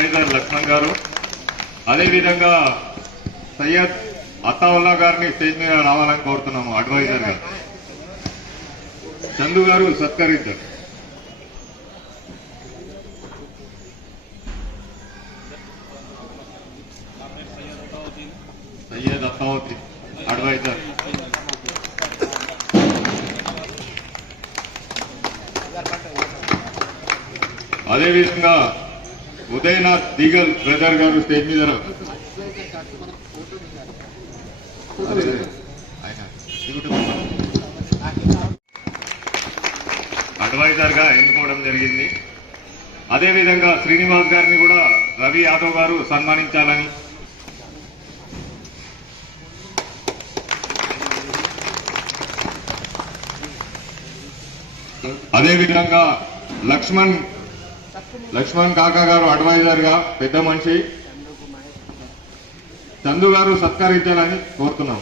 Advisor Laxman గారు, అదేవిధంగా సయ్యద్ అత్తావుల్లా గారిని స్టేజ్ మీద రావాలని కోరుతున్నాము. అడ్వైజర్ గా చందు గారు సత్కరిద్దారు. సయ్యద్ అత్తావుద్దీన్ అడ్వైజర్, అదేవిధంగా ఉదయనాథ్ దీగల్ బ్రదర్ గారు స్టేజ్ మీద అడ్వైజర్ గా ఎన్నుకోవడం జరిగింది. అదేవిధంగా శ్రీనివాస్ గారిని కూడా రవి యాదవ్ గారు సన్మానించాలని, అదేవిధంగా లక్ష్మణ్ కాకా గారు అడ్వైజర్ గా పెద్ద మనిషి చందు గారు సత్కరించాలని కోరుతున్నాం.